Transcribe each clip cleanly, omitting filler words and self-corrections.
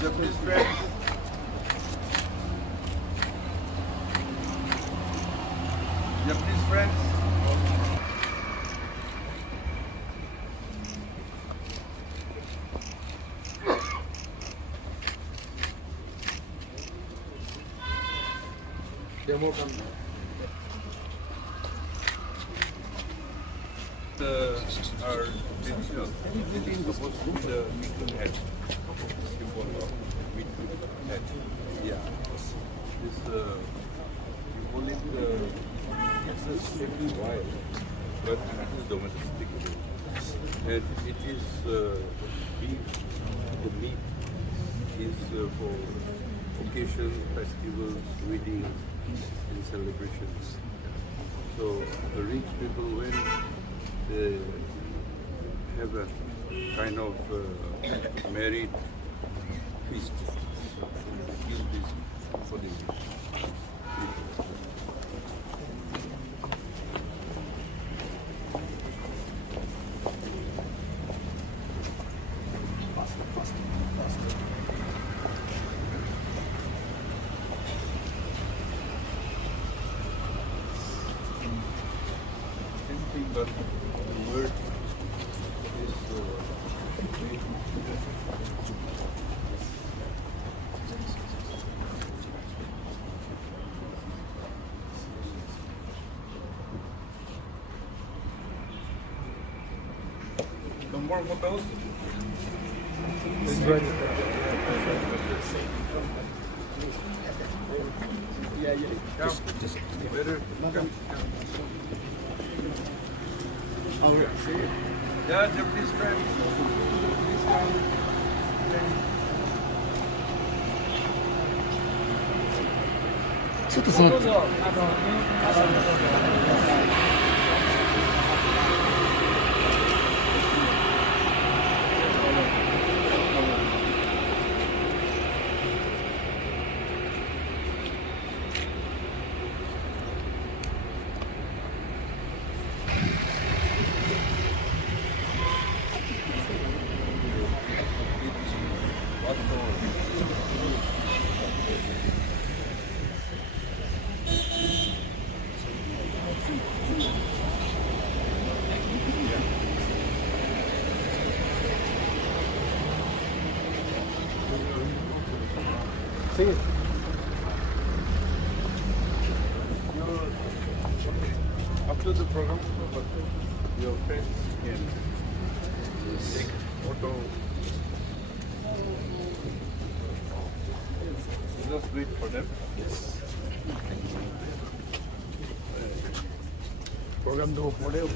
Japanese friends. Japanese friends. Demo come. Our meeting supposed to be the meeting head. Yeah. This you call it it's a second wild, but it is domestic. And it is beef. The meat is for occasions, festivals, weddings, and celebrations. So the rich people, when they have a kind of married feast, kill this for the but the word is no more photos. This is right. Yeah. Just better. Oh, yeah. See you. Yeah, Japanese friend. Please come. See it. After the program, your friends can take photo. Just wait for them. Program do model.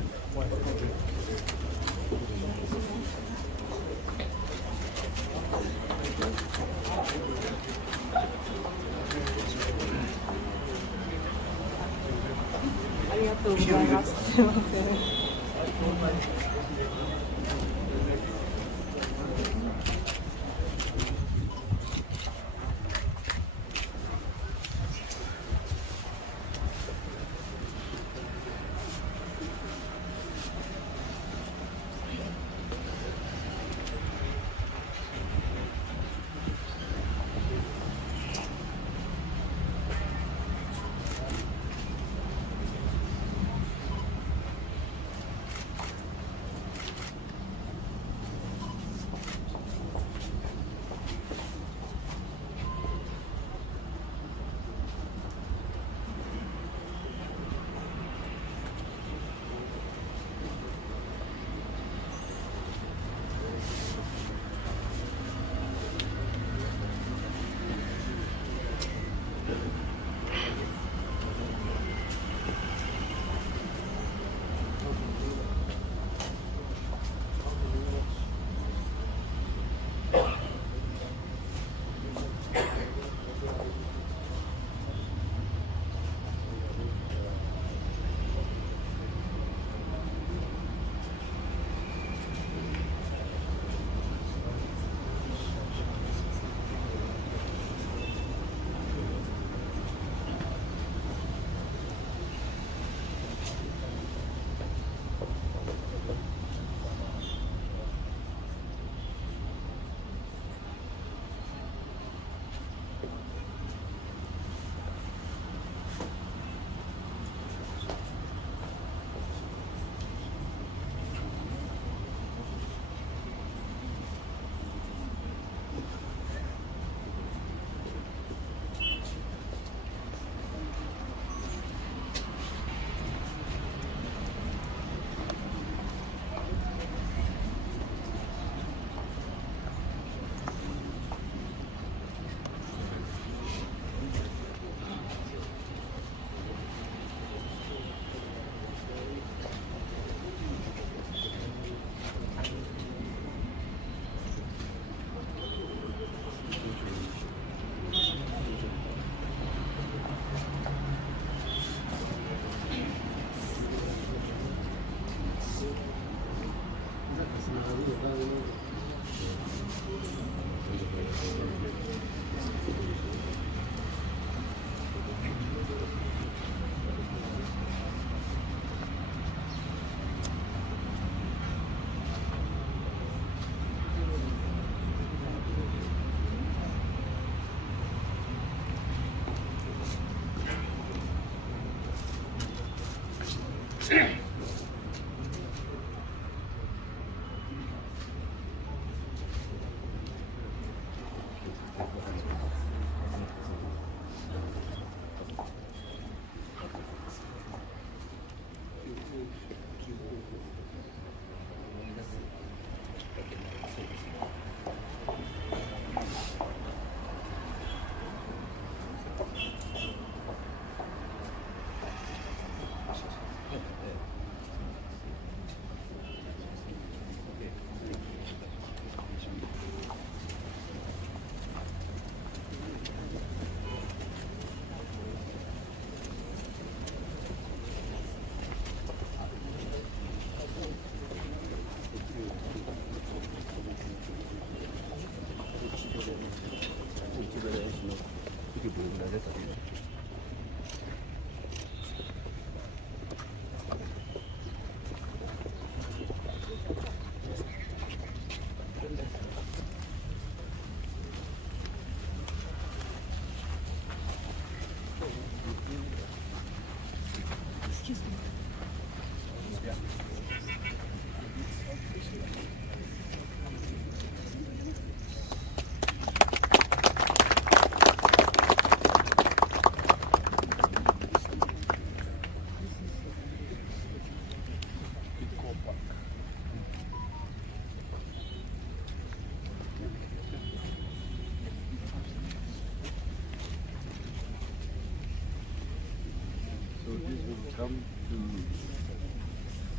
come to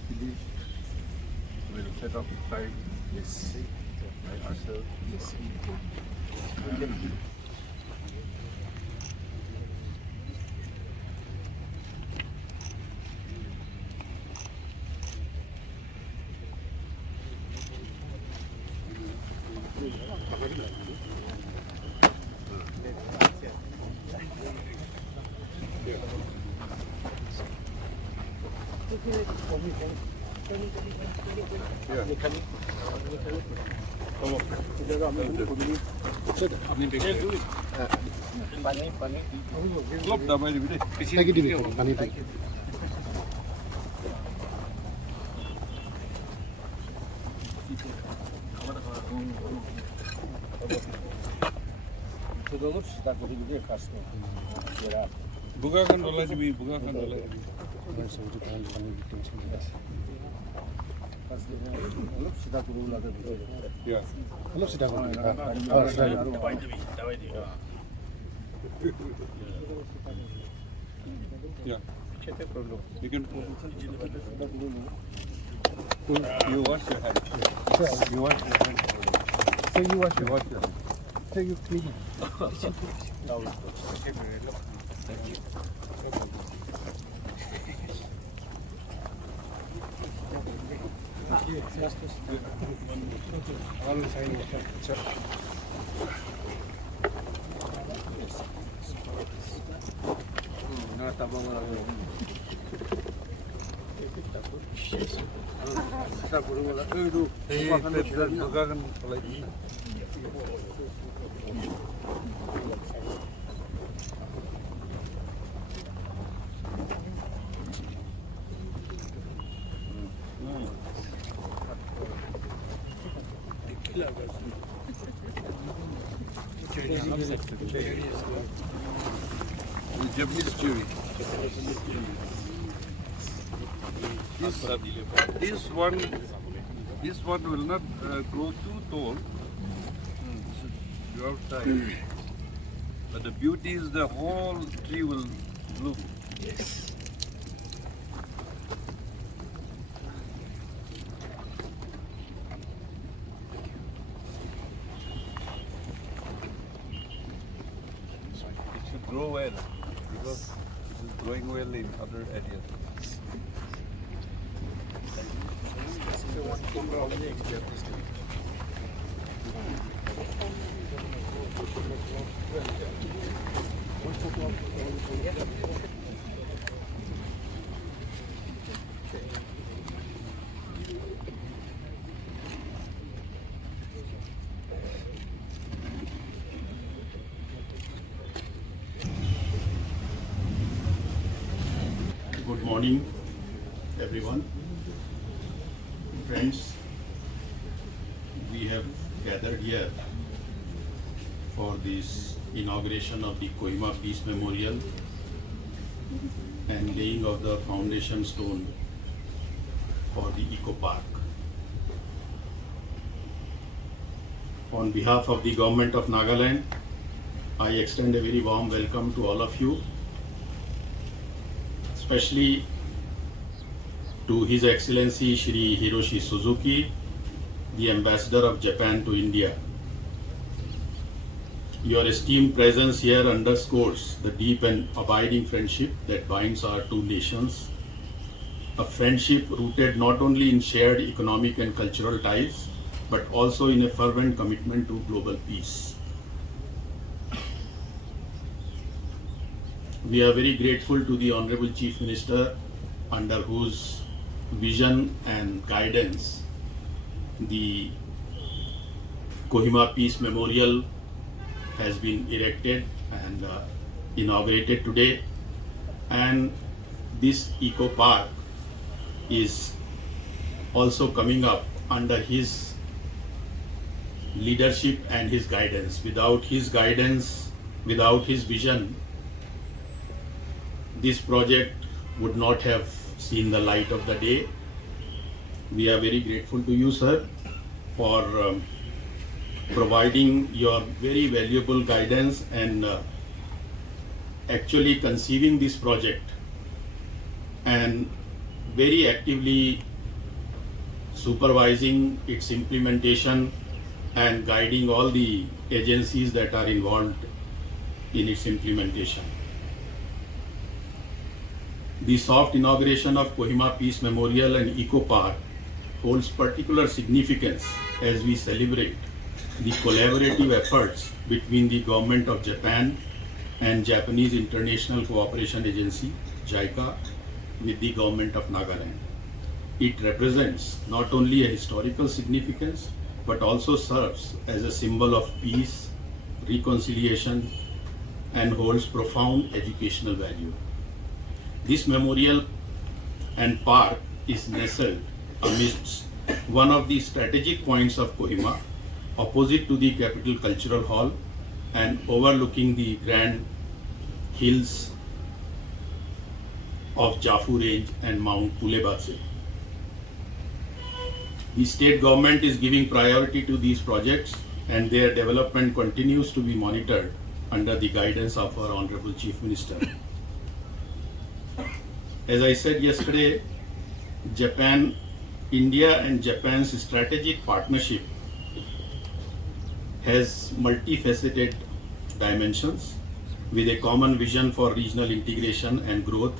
finish. We'll set up the time. Yes. By ourselves. Yes. Bukakan dola jibi, bukakan dola. Yeah. Hello, sit down. Yeah. You can. You wash your hands. You wash your hands. So you wash You wash your hands. So you clean. Bukakan dola jibi. Japanese cherry. This one will not grow too tall. Should be outside. But the beauty is the whole tree will bloom. Yes. It should grow well because it is growing well in other areas. Good morning, everyone. Friends, we have gathered here for this inauguration of the Kohima Peace Memorial and laying of the foundation stone for the Eco Park. On behalf of the Government of Nagaland, I extend a very warm welcome to all of you, especially to His Excellency Shri Hiroshi Suzuki, the Ambassador of Japan to India. Your esteemed presence here underscores the deep and abiding friendship that binds our two nations, a friendship rooted not only in shared economic and cultural ties, but also in a fervent commitment to global peace. We are very grateful to the Honorable Chief Minister, under whose vision and guidance the Kohima Peace Memorial has been erected and inaugurated today, and this Eco Park is also coming up under his leadership and his guidance. Without his guidance, without his vision, this project would not have seen the light of the day. We are very grateful to you, sir, for providing your very valuable guidance and actually conceiving this project and very actively supervising its implementation and guiding all the agencies that are involved in its implementation. The soft inauguration of Kohima Peace Memorial and Eco Park holds particular significance as we celebrate the collaborative efforts between the Government of Japan and Japanese International Cooperation Agency, JICA, with the Government of Nagaland. It represents not only a historical significance, but also serves as a symbol of peace, reconciliation, and holds profound educational value. This memorial and park is nestled amidst one of the strategic points of Kohima, opposite to the Capital Cultural Hall and overlooking the grand hills of Jafu Range and Mount Pulebatse. The state government is giving priority to these projects, and their development continues to be monitored under the guidance of our Honorable Chief Minister. As I said yesterday, India and Japan's strategic partnership has multifaceted dimensions with a common vision for regional integration and growth,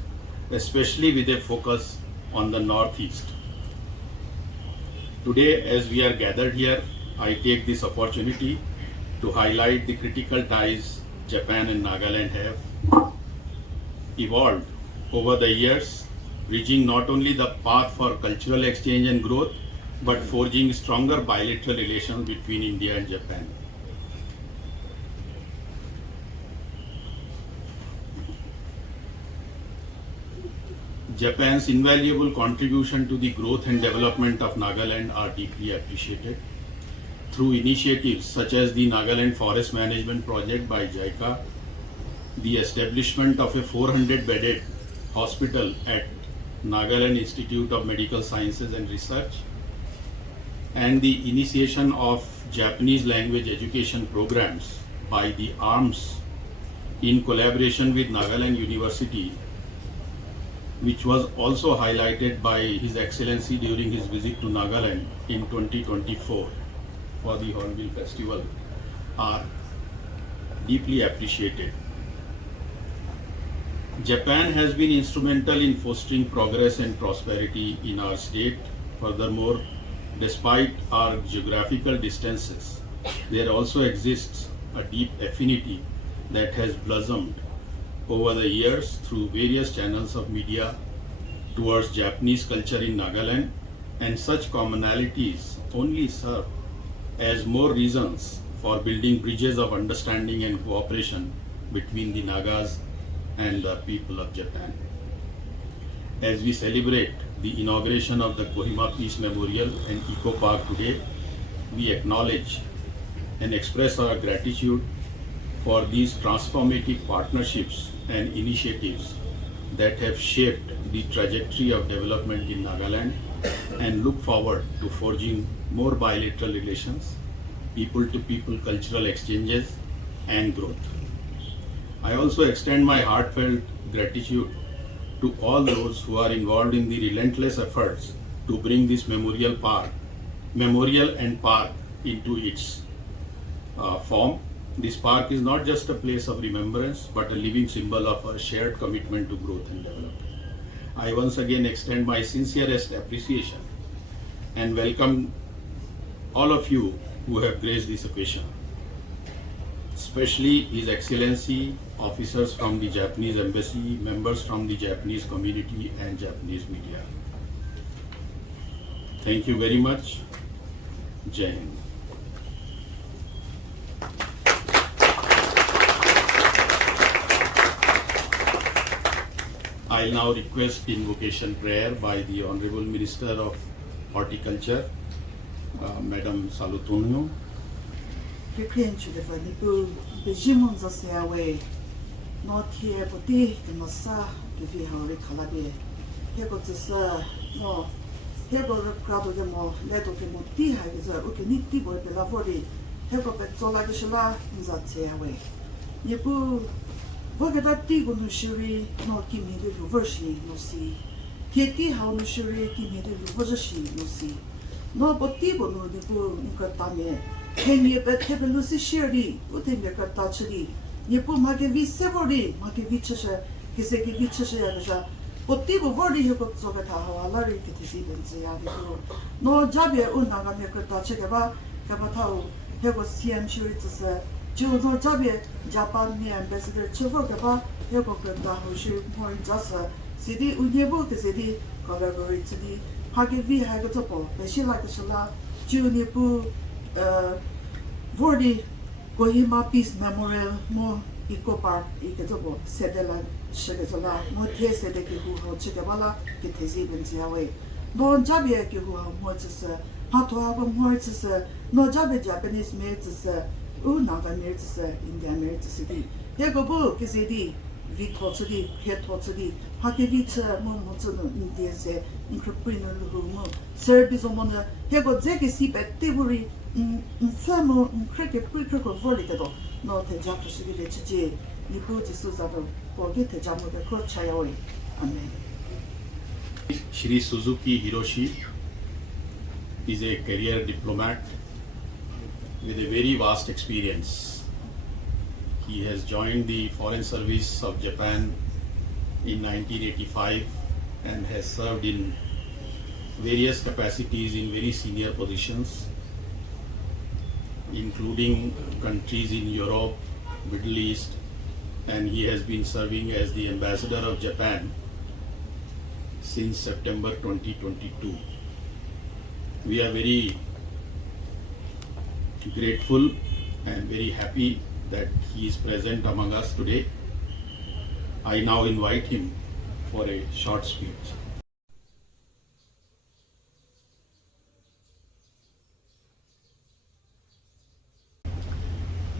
especially with a focus on the Northeast. Today, as we are gathered here, I take this opportunity to highlight the critical ties Japan and Nagaland have evolved over the years, bridging not only the path for cultural exchange and growth, but forging stronger bilateral relations between India and Japan. Japan's invaluable contribution to the growth and development of Nagaland are deeply appreciated. Through initiatives such as the Nagaland Forest Management Project by JICA, the establishment of a 400-bedded hospital at Nagaland Institute of Medical Sciences and Research, and the initiation of Japanese language education programs by the ARMS in collaboration with Nagaland University, which was also highlighted by His Excellency during his visit to Nagaland in 2024 for the Hornbill Festival, are deeply appreciated. Japan has been instrumental in fostering progress and prosperity in our state. Furthermore, despite our geographical distances, there also exists a deep affinity that has blossomed over the years through various channels of media towards Japanese culture in Nagaland, and such commonalities only serve as more reasons for building bridges of understanding and cooperation between the Nagas and the people of Japan. As we celebrate the inauguration of the Kohima Peace Memorial and Eco Park today, we acknowledge and express our gratitude for these transformative partnerships and initiatives that have shaped the trajectory of development in Nagaland, and look forward to forging more bilateral relations, people-to-people cultural exchanges, and growth. I also extend my heartfelt gratitude to all those who are involved in the relentless efforts to bring this memorial and park into its form. This park is not just a place of remembrance, but a living symbol of our shared commitment to growth and development. I once again extend my sincerest appreciation and welcome all of you who have graced this occasion, especially His Excellency, officers from the Japanese Embassy, members from the Japanese community, and Japanese media. Thank you very much. Jai Hind. I now request invocation prayer by the Honorable Minister of Horticulture, Madam Salutonio. Pienso de fani pu bejimon za seawe no tie poti ke masa ke vi hori kalabe he ko tsa no he ko krado de mo leto ke mo ti ha ke za o ke ni ti bo de la vori he ko pe zola ke shla za seawe ye pu vo ke da ti go no shiri no ki mi de versi no si Keti hao no shuri ki me de luvajashi no si. No botibo no de bu nkatane. Kenye bet hebe lusi shiri, utembe katachiri. Yepo mage vi sevori, mage vi chasha, kiseki vi chasha yagasha. Botibo vori heko tsoga ta hawa lari ki tisi benzi yagibu. No jabe unaga me katachige ba, kaba tau heko CM shuri tsasa. Jiu no jabe Japan ni ambassador chivo kaba, heko kata ho shuri point jasa. Sidi unyebu kisidi collaborate sidi. Hage vi hage topo, beshi like the shala, jiu nipu Vordi Kohima Peace Memorial mo Eco Park ikatobo sedela shegezala mo te sede ki hu ho chegabala ki tezi benziawe no jabe ki hu ho mo tsasa ha to ha mo tsasa no jabe Japanese me tsasa u naga me tsasa Indian me tsasa di ye go bu ki sedi vi totsudi ke totsudi ha ke vi tsa mo tsano Indian se increpino lu mo service mo na ye go zeki si betiburi Samo cricket quicker volleyball no te japo shigire chichi nipu jisuzado pogi te jamo de krochayoi. Amen. Shri Suzuki Hiroshi is a career diplomat with a very vast experience. He has joined the Foreign Service of Japan in 1985 and has served in various capacities in very senior positions, including countries in Europe, Middle East, and he has been serving as the Ambassador of Japan since September 2022. We are very grateful and very happy that he is present among us today. I now invite him for a short speech.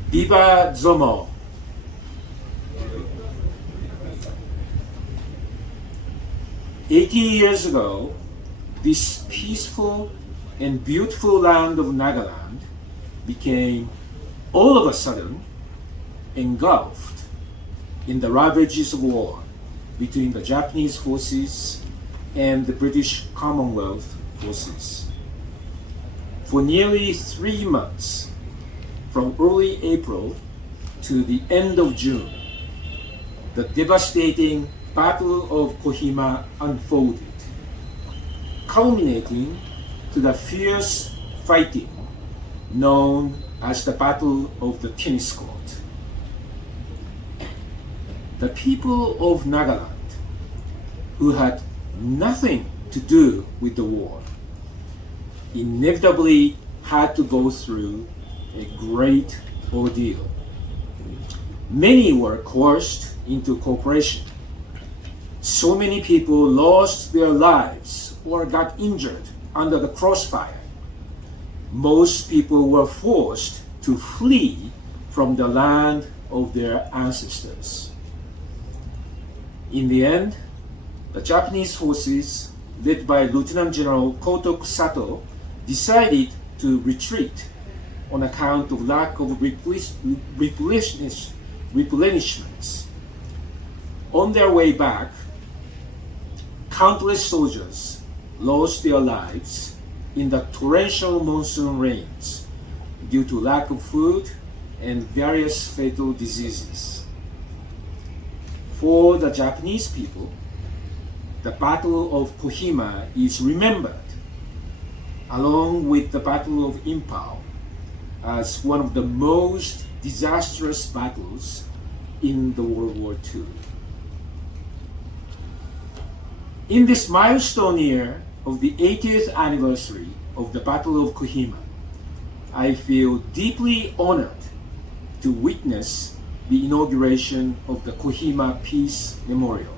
Viva Zomo! "80 years ago, this peaceful and beautiful land of Nagaland became all of a sudden engulfed in the ravages of war between the Japanese forces and the British Commonwealth forces. For nearly 3 months, from early April to the end of June, the devastating Battle of Kohima unfolded, culminating to the fierce fighting known as the Battle of the Tennis Court. The people of Nagaland, who had nothing to do with the war, inevitably had to go through a great ordeal. Many were coerced into cooperation. So many people lost their lives or got injured under the crossfire. Most people were forced to flee from the land of their ancestors. In the end, the Japanese forces, led by Lieutenant General Kotoku Sato, decided to retreat on account of lack of replenishments. On their way back, countless soldiers lost their lives in the torrential monsoon rains due to lack of food and various fatal diseases. For the Japanese people, the Battle of Kohima is remembered, along with the Battle of Impao, as one of the most disastrous battles in the World War II. In this milestone year of the 80th anniversary of the Battle of Kohima, I feel deeply honored to witness the inauguration of the Kohima Peace Memorial,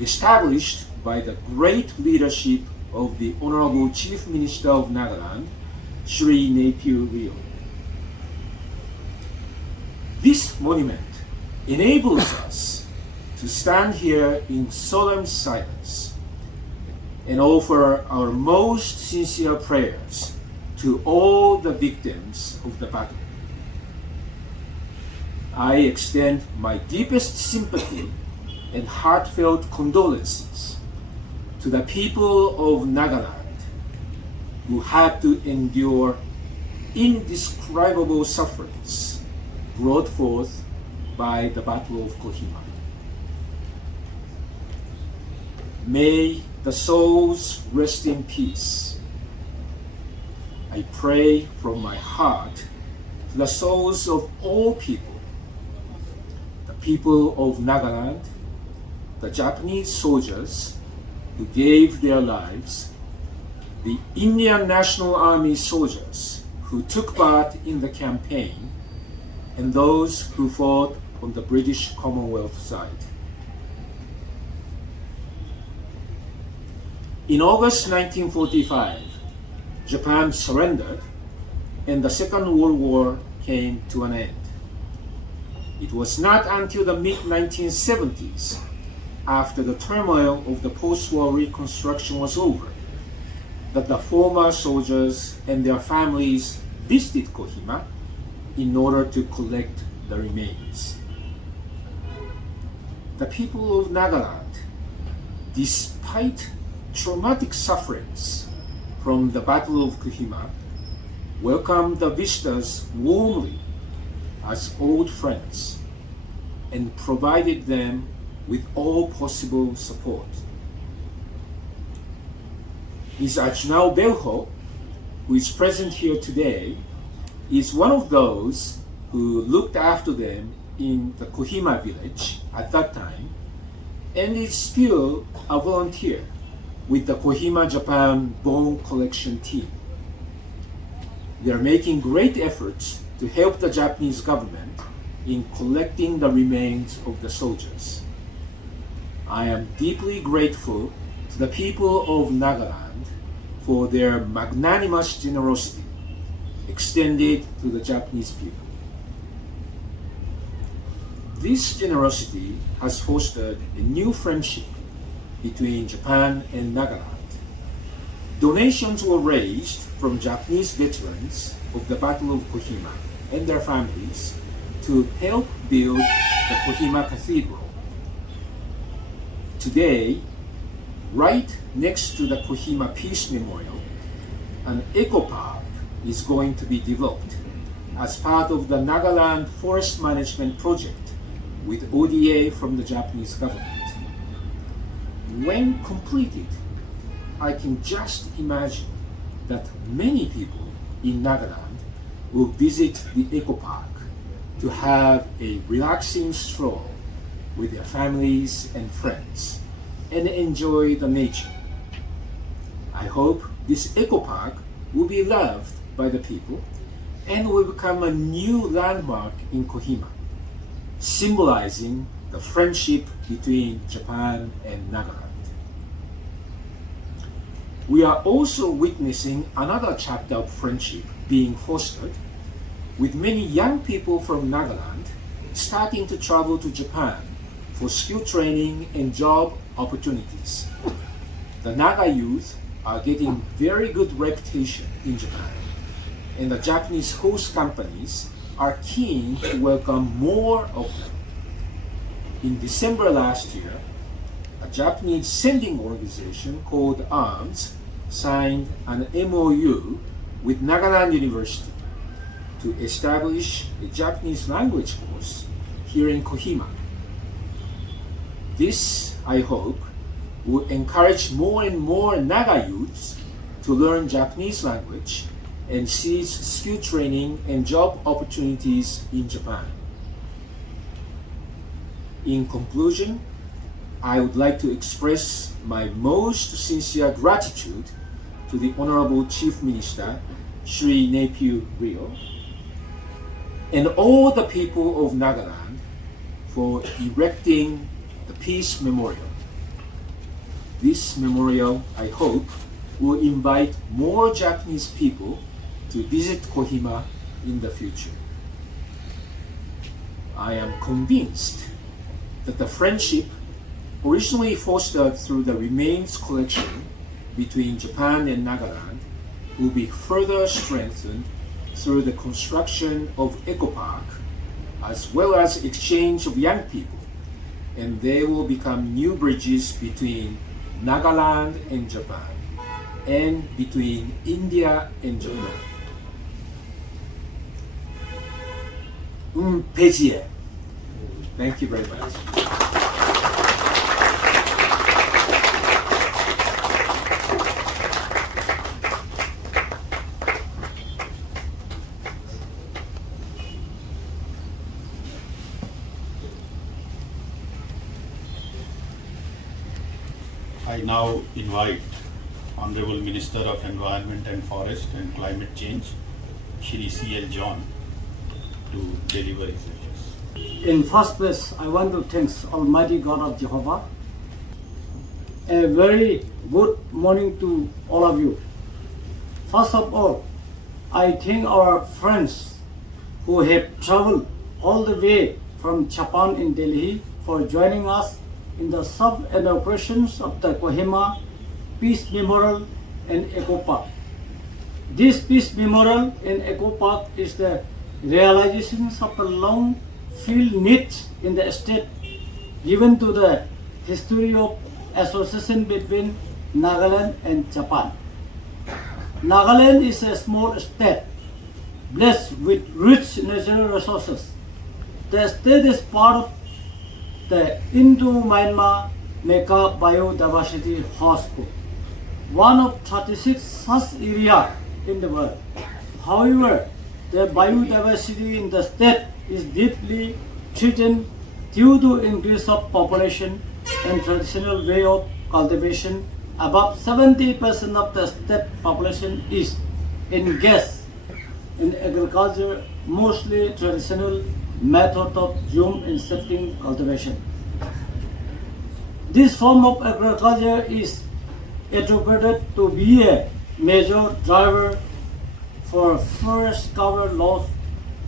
established by the great leadership of the Honorable Chief Minister of Nagaland, Shri Napier Leo. This monument enables us to stand here in solemn silence and offer our most sincere prayers to all the victims of the battle. I extend my deepest sympathy and heartfelt condolences to the people of Nagaland who had to endure indescribable sufferings brought forth by the Battle of Kohima. May the souls rest in peace. I pray from my heart to the souls of all people, the people of Nagaland, the Japanese soldiers who gave their lives, the Indian National Army soldiers who took part in the campaign, and those who fought on the British Commonwealth side. In August 1945, Japan surrendered and the Second World War came to an end. It was not until the mid-1970s, after the turmoil of the post-war reconstruction was over, that the former soldiers and their families visited Kohima in order to collect the remains. The people of Nagaland, despite traumatic sufferings from the Battle of Kohima, welcomed the visitors warmly as old friends and provided them with all possible support. Ms. Ajnao Belho, who is present here today, is one of those who looked after them in the Kohima village at that time and is still a volunteer with the Kohima Japan Bone Collection Team. They are making great efforts to help the Japanese government in collecting the remains of the soldiers. I am deeply grateful to the people of Nagaland for their magnanimous generosity extended to the Japanese people. This generosity has fostered a new friendship between Japan and Nagaland. Donations were raised from Japanese veterans of the Battle of Kohima and their families to help build the Kohima Cathedral. Today, right next to the Kohima Peace Memorial, an eco park is going to be developed as part of the Nagaland Forest Management Project with ODA from the Japanese government. When completed, I can just imagine that many people in Nagaland will visit the eco park to have a relaxing stroll with their families and friends and enjoy the nature. I hope this eco park will be loved by the people and will become a new landmark in Kohima, symbolizing the friendship between Japan and Nagaland. We are also witnessing another chapter of friendship being fostered, with many young people from Nagaland starting to travel to Japan for skill training and job opportunities. The Naga youth are getting very good reputation in Japan, and the Japanese host companies are keen to welcome more of them. In December last year, a Japanese sending organization called ARMS signed an MOU with Nagaland University to establish a Japanese language course here in Kohima. This, I hope, will encourage more and more Naga youths to learn Japanese language and seize skill training and job opportunities in Japan. In conclusion, I would like to express my most sincere gratitude to the Honorable Chief Minister, Sri Nepiu Rio, and all the people of Nagaland for erecting the Peace Memorial. This memorial, I hope, will invite more Japanese people to visit Kohima in the future. I am convinced that the friendship originally fostered through the remains collection between Japan and Nagaland will be further strengthened through the construction of Eco Park, as well as exchange of young people, and they will become new bridges between Nagaland and Japan, and between India and Japan. Pejiye. Thank you very much. I now invite Honorable Minister of Environment and Forest and Climate Change, Shri C.L. John, to deliver his address. In first place, I want to thank Almighty God of Jehovah. A very good morning to all of you. First of all, I thank our friends who have traveled all the way from Japan in Delhi for joining us in the sub-inaugurations of the Kohima Peace Memorial and Eco Park. This Peace Memorial and Eco Park is the realization of a long field needs in the state given to the history of association between Nagaland and Japan. Nagaland is a small state blessed with rich natural resources. The state is part of the Indo-Myanmar Mecca Biodiversity Hotspot, one of 36 such areas in the world. However, the biodiversity in the state is deeply threatened due to increase of population and traditional way of cultivation. Above 70% of the state population is engaged in agriculture, mostly traditional method of zoom and shifting cultivation. This form of agriculture is attributed to be a major driver for forest cover loss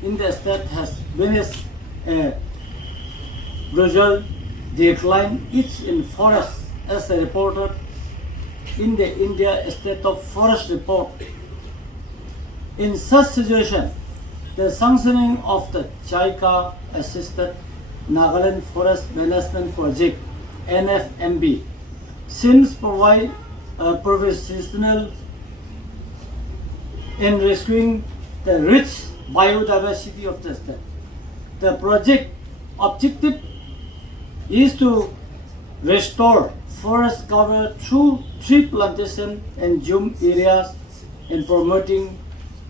in the state has witnessed a gradual decline each in forests as reported in the India State of Forest Report. In such situation, the sanctioning of the JICA assisted Nagaland Forest Management Project NFMB seems provide a professional in rescuing the rich biodiversity of the state. The project objective is to restore forest cover through tree plantation and zoom areas and promoting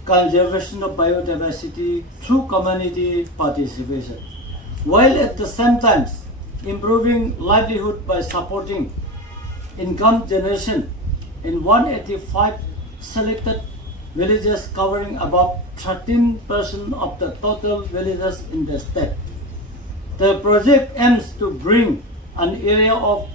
conservation of biodiversity through community participation, while at the same time improving livelihood by supporting income generation in 185 selected villages covering about 13% of the total villages in the state. The project aims to bring an area of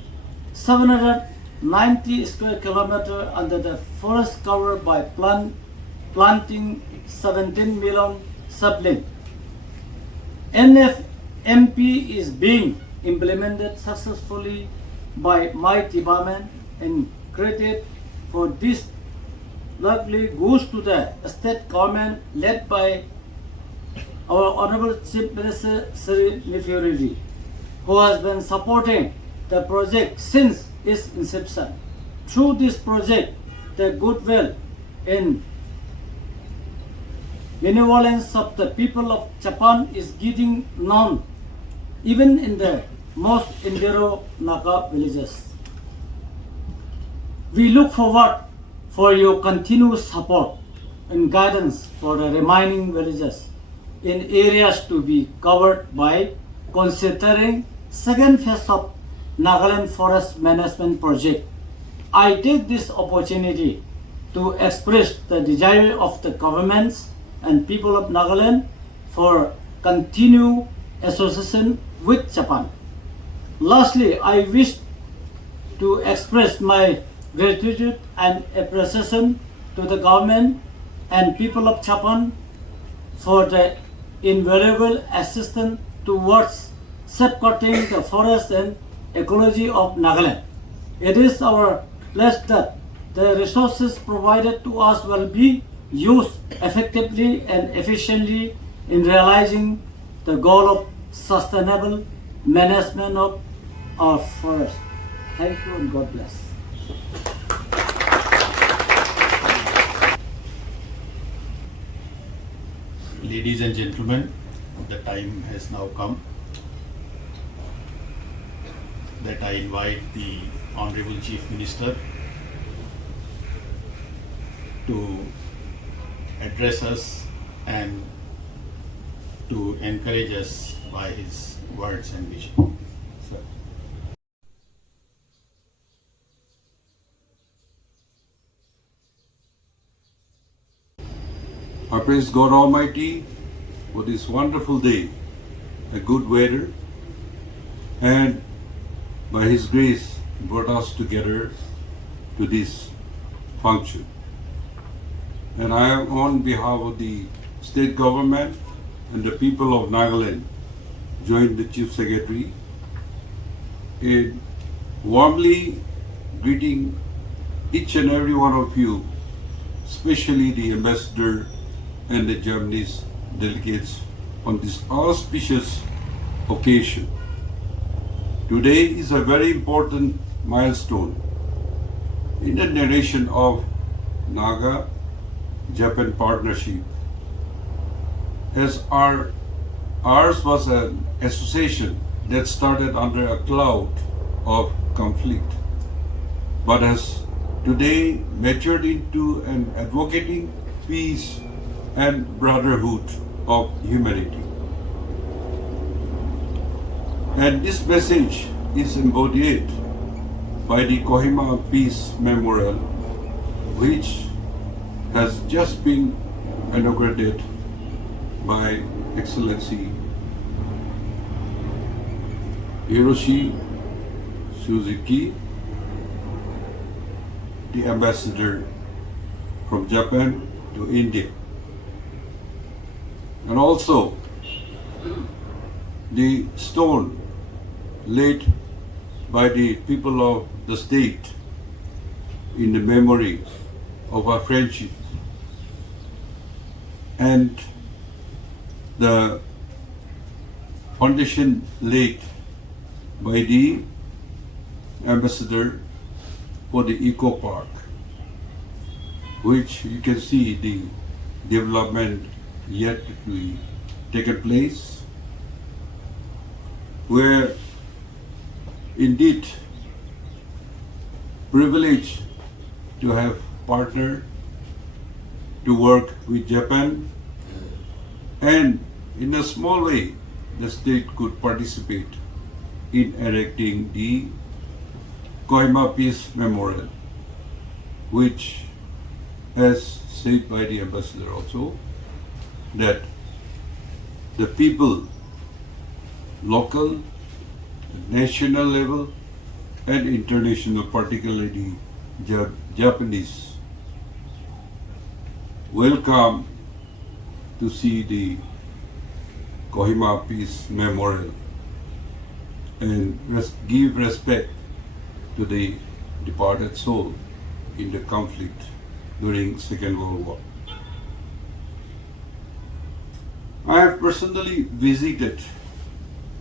790 square kilometers under the forest cover by planting 17 million saplings. NFMP is being implemented successfully by my department and credit for this largely goes to the state government led by our Honorable Chief Minister Sri Nifuriri, who has been supporting the project since its inception. Through this project, the goodwill and benevolence of the people of Japan is getting known even in the most Indero Naga villages. We look forward for your continuous support and guidance for the remaining villages in areas to be covered by considering second phase of Nagaland Forest Management Project. I take this opportunity to express the desire of the governments and people of Nagaland for continued association with Japan. Lastly, I wish to express my gratitude and appreciation to the government and people of Japan for the invaluable assistance towards safeguarding the forest and ecology of Nagaland. It is our pledge that the resources provided to us will be used effectively and efficiently in realizing the goal of sustainable management of our forest. Thank you and God bless. Ladies and gentlemen, the time has now come that I invite the Honorable Chief Minister to address us and to encourage us by his words and vision. Sir. I praise God Almighty for this wonderful day, a good weather, and by His grace brought us together to this function. And I am on behalf of the state government and the people of Nagaland, joined the Chief Secretary in warmly greeting each and every one of you, especially the ambassador and the Japanese delegates on this auspicious occasion. Today is a very important milestone in the narration of Naga-Japan partnership, as ours was an association that started under a cloud of conflict, but has today matured into an advocating peace and brotherhood of humanity. And this message is embodied by the Kohima Peace Memorial, which has just been inaugurated by Excellency Hiroshi Suzuki, the ambassador from Japan to India. And also the stone laid by the people of the state in the memory of our friendship, and the foundation laid by the ambassador for the Eco Park, which you can see the development yet to be taken place, where indeed privileged to have partnered to work with Japan, and in a small way the state could participate in erecting the Kohima Peace Memorial, which, as said by the ambassador also, that the people, local, national level and international, particularly Japanese, will come to see the Kohima Peace Memorial and give respect to the departed soul in the conflict during Second World War. I have personally visited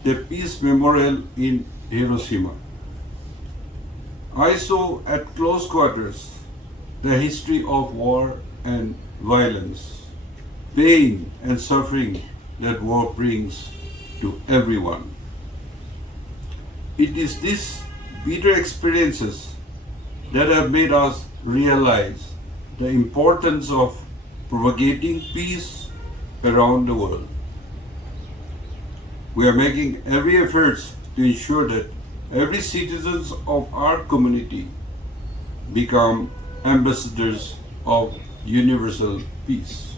the Peace Memorial in Hiroshima. I saw at close quarters the history of war and violence, pain and suffering that war brings to everyone. It is these bitter experiences that have made us realize the importance of propagating peace around the world. We are making every effort to ensure that every citizen of our community become ambassadors of universal peace.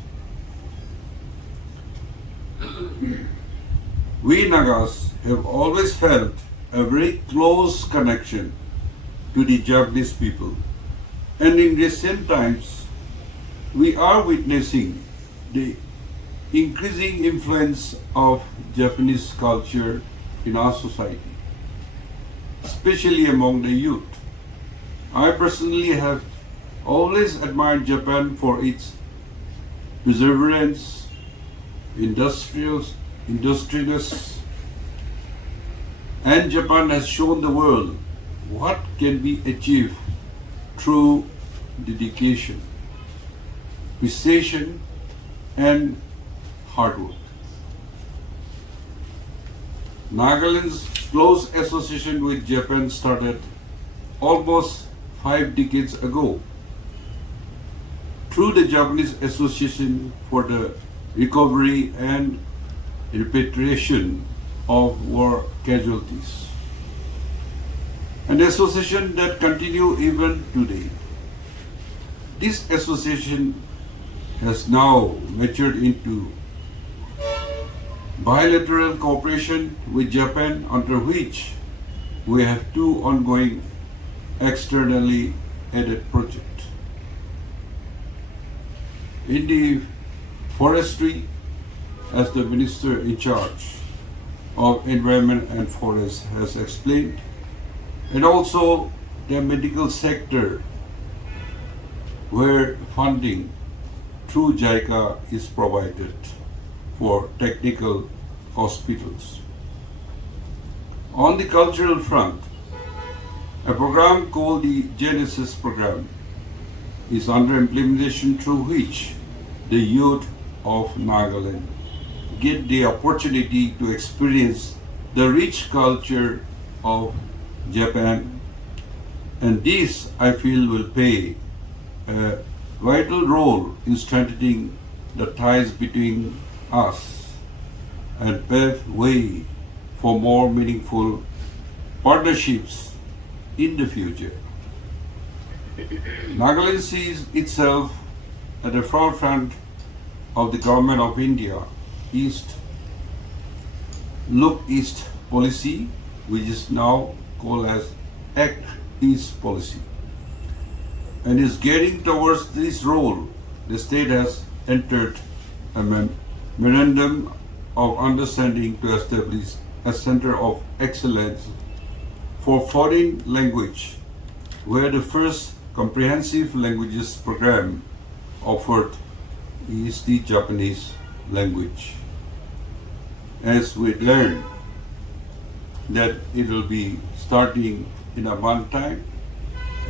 We Nagas have always felt a very close connection to the Japanese people, and in recent times we are witnessing the increasing influence of Japanese culture in our society, especially among the youth. I personally have always admired Japan for its perseverance, industriousness, and Japan has shown the world what can be achieved through dedication, precision, and hard work. Nagaland's close association with Japan started almost 5 decades ago through the Japanese Association for the Recovery and Repatriation of War Casualties, an association that continues even today. This association has now matured into bilateral cooperation with Japan, under which we have 2 ongoing externally aided projects. In the forestry, as the Minister in charge of Environment and Forest has explained, and also the medical sector, where funding through JICA is provided for technical hospitals. On the cultural front, a program called the Genesis program is under implementation, through which the youth of Nagaland get the opportunity to experience the rich culture of Japan, and this, I feel, will play a vital role in strengthening the ties between us and pave way for more meaningful partnerships in the future. Nagaland sees itself at the forefront of the Government of India Look East policy, which is now called as Act East policy, and is getting towards this role. The state has entered a memorandum of understanding to establish a center of excellence for foreign language, where the first comprehensive languages program offered is the Japanese language. As we learn that it will be starting in a month time,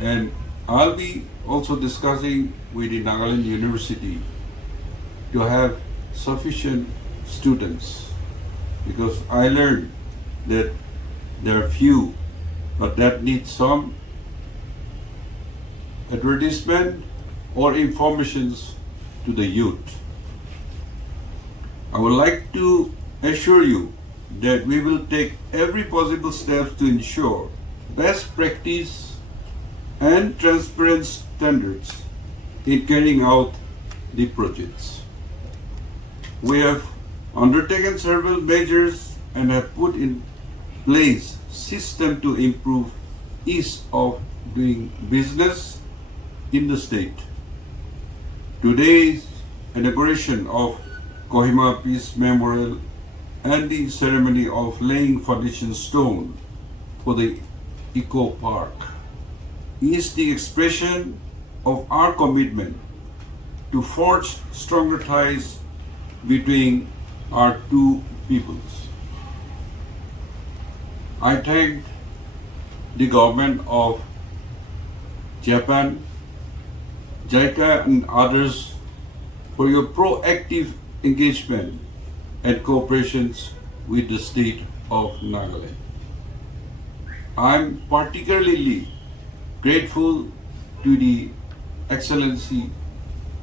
and I'll be also discussing with the Nagaland University to have sufficient students, because I learned that there are few, but that needs some advertisement or informations to the youth. I would like to assure you that we will take every possible step to ensure best practice and transparent standards in carrying out the projects. We have undertaken several measures and have put in place system to improve ease of doing business in the state. Today's inauguration of Kohima Peace Memorial and the ceremony of laying foundation stone for the Eco Park is the expression of our commitment to forge stronger ties between our 2 peoples. I thank the government of Japan, JICA and others for your proactive engagement and cooperations with the state of Nagaland. I'm particularly grateful to the Excellency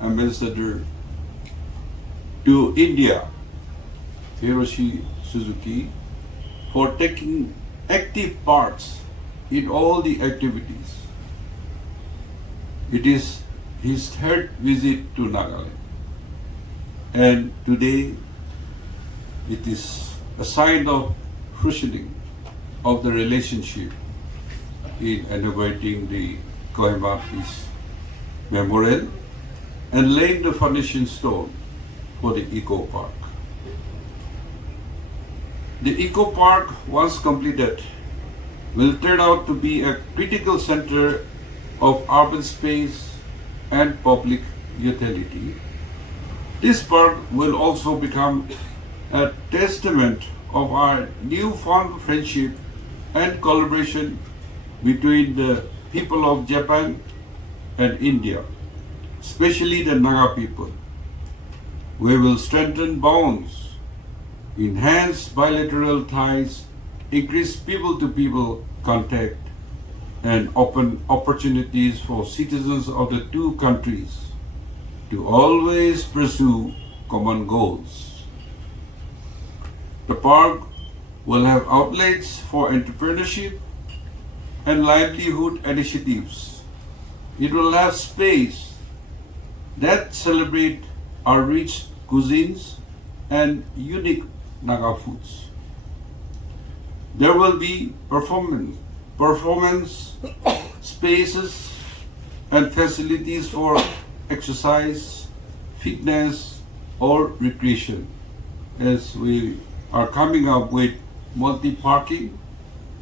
Ambassador to India, Hiroshi Suzuki, for taking active parts in all the activities. It is his 3rd visit to Nagaland, and today it is a sign of fruitioning of the relationship in inaugurating the Kohima Peace Memorial and laying the foundation stone for the Eco Park. The Eco Park, once completed, will turn out to be a critical center of urban space and public utility. This park will also become a testament of our newfound friendship and collaboration between the people of Japan and India, especially the Naga people. We will strengthen bonds, enhance bilateral ties, increase people-to-people contact, and open opportunities for citizens of the two countries to always pursue common goals. The park will have outlets for entrepreneurship and livelihood initiatives. It will have space that celebrate our rich cuisines and unique Naga foods. There will be performance spaces and facilities for exercise, fitness, or recreation, as we are coming up with multi-parking,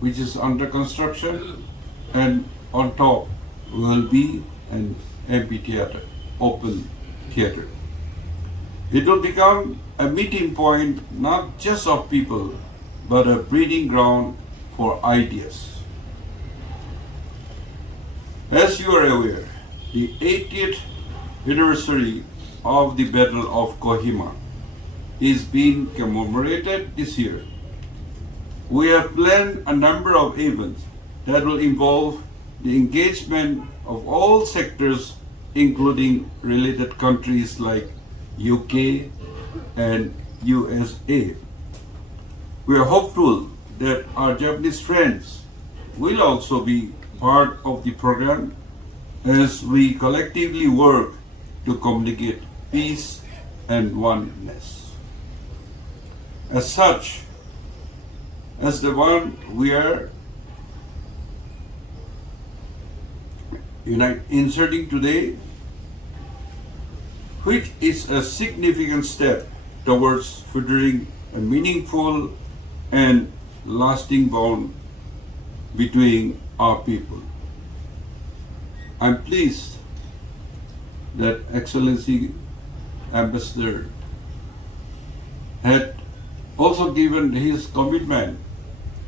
which is under construction, and on top will be an amphitheater, open theater. It will become a meeting point not just of people, but a breeding ground for ideas. As you are aware, the 80th anniversary of the Battle of Kohima is being commemorated this year. We have planned a number of events that will involve the engagement of all sectors, including related countries like UK and USA. We are hopeful that our Japanese friends will also be part of the program as we collectively work to communicate peace and oneness. As such, as the one we are inserting today, which is a significant step towards furthering a meaningful and lasting bond between our people. I'm pleased that Excellency Ambassador had also given his commitment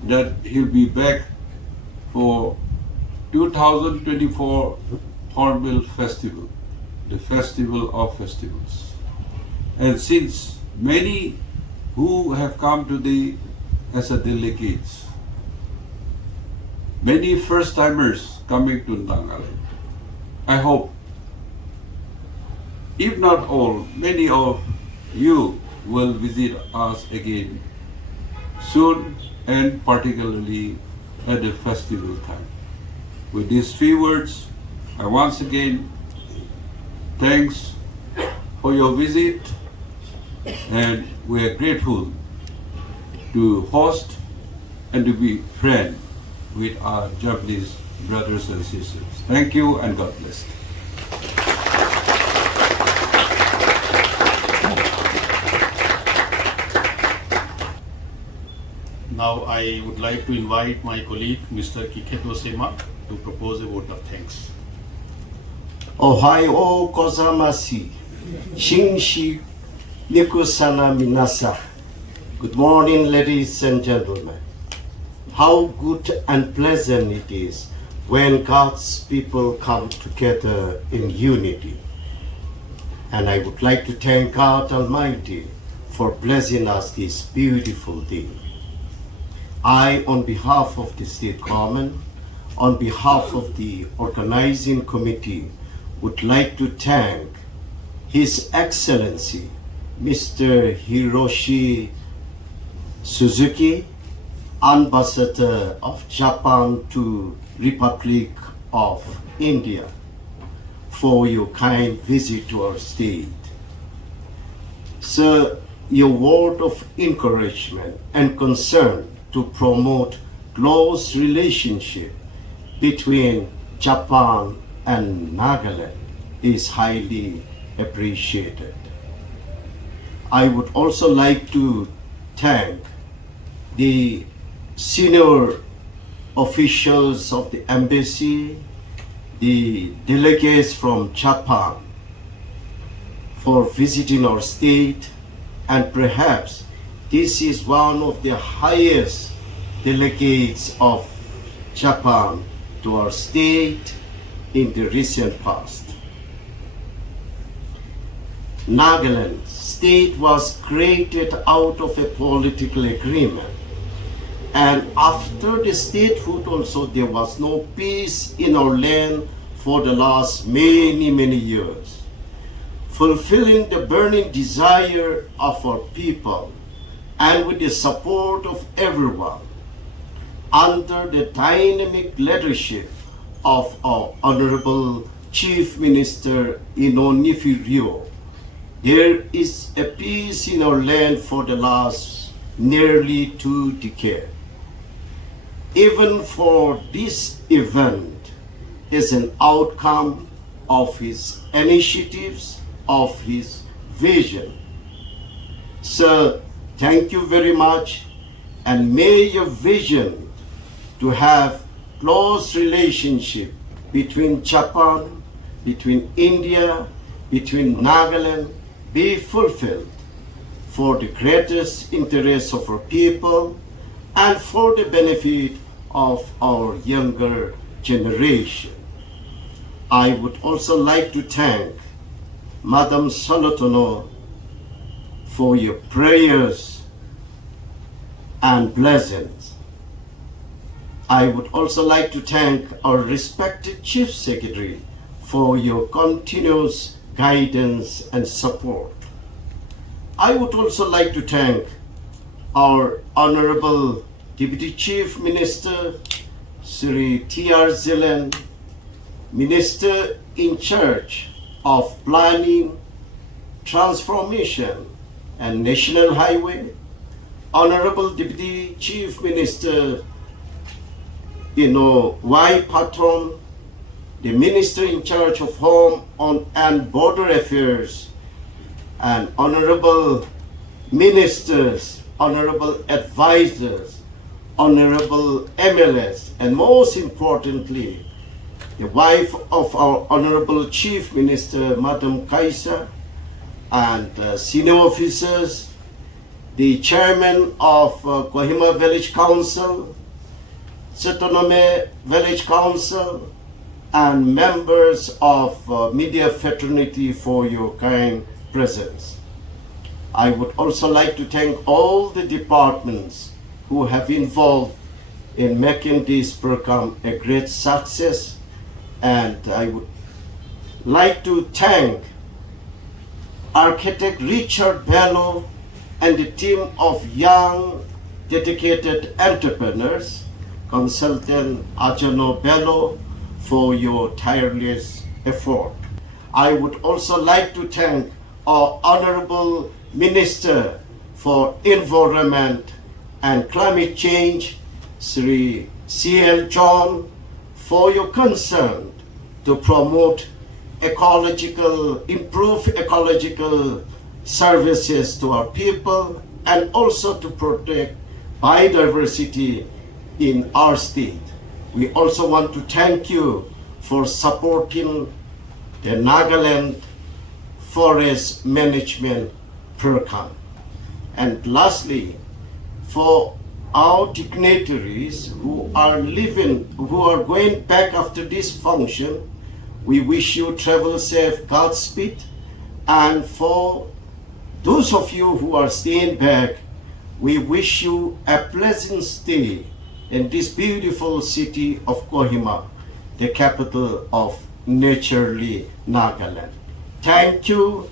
that he'll be back for 2024 Hornbill Festival, the Festival of Festivals. And since many who have come today as a delegates, many first-timers coming to Nagaland, I hope, if not all, many of you will visit us again soon, and particularly at the festival time. With these few words, I once again thanks for your visit, and we are grateful to host and to be friends with our Japanese brothers and sisters. Thank you and God bless. Now I would like to invite my colleague, Mr. Kiketo Sema, to propose a vote of thanks. Ohio gozaimasu. Shinshi nikusana minasa. Good morning, ladies and gentlemen. How good and pleasant it is when God's people come together in unity. And I would like to thank God Almighty for blessing us this beautiful day. I, on behalf of the State Government, on behalf of the organizing committee, would like to thank His Excellency, Mr. Hiroshi Suzuki, Ambassador of Japan to Republic of India, for your kind visit to our state. Sir, your word of encouragement and concern to promote close relationship between Japan and Nagaland is highly appreciated. I would also like to thank the senior officials of the embassy, the delegates from Japan for visiting our state, and perhaps this is one of the highest delegates of Japan to our state, in the recent past. Nagaland state was created out of a political agreement, and after the statehood also there was no peace in our land for the last many years. Fulfilling the burning desire of our people and with the support of everyone, under the dynamic leadership of our Honorable Chief Minister Inauguration, there is a peace in our land for the last nearly 2 decades. Even for this event is an outcome of his initiatives, of his vision. Sir, thank you very much, and may your vision to have close relationship between Japan, between India, between Nagaland be fulfilled for the greatest interest of our people and for the benefit of our younger generation. I would also like to thank Madam Solotono for your prayers and blessings. I would also like to thank our respected Chief Secretary for your continuous guidance and support. I would also like to thank our Honorable Deputy Chief Minister, Sri T.R. Zilan, Minister in charge of Planning, Transformation and National Highway, Honorable Deputy Chief Minister, Y. Patron, the Minister in charge of Home and Border Affairs, and Honorable Ministers, Honorable Advisors, Honorable MLS, and most importantly, the wife of our Honorable Chief Minister, Madam Kaisa, and senior officers, the Chairman of Kohima Village Council, Setonome Village Council, and members of media fraternity for your kind presence. I would also like to thank all the departments who have involved in making this program a great success, and I would like to thank Architect Richard Bello and the team of young, dedicated entrepreneurs, Consultant Ajano Bello, for your tireless effort. I would also like to thank our Honorable Minister for Environment and Climate Change, Sri C.L. John, for your concern to promote improve ecological services to our people and also to protect biodiversity in our state. We also want to thank you for supporting the Nagaland Forest Management Program. And lastly, for our dignitaries who are going back after this function, we wish you travel safe, Godspeed. And for those of you who are staying back, we wish you a pleasant stay in this beautiful city of Kohima, the capital of naturally Nagaland. Thank you.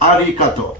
Arigato.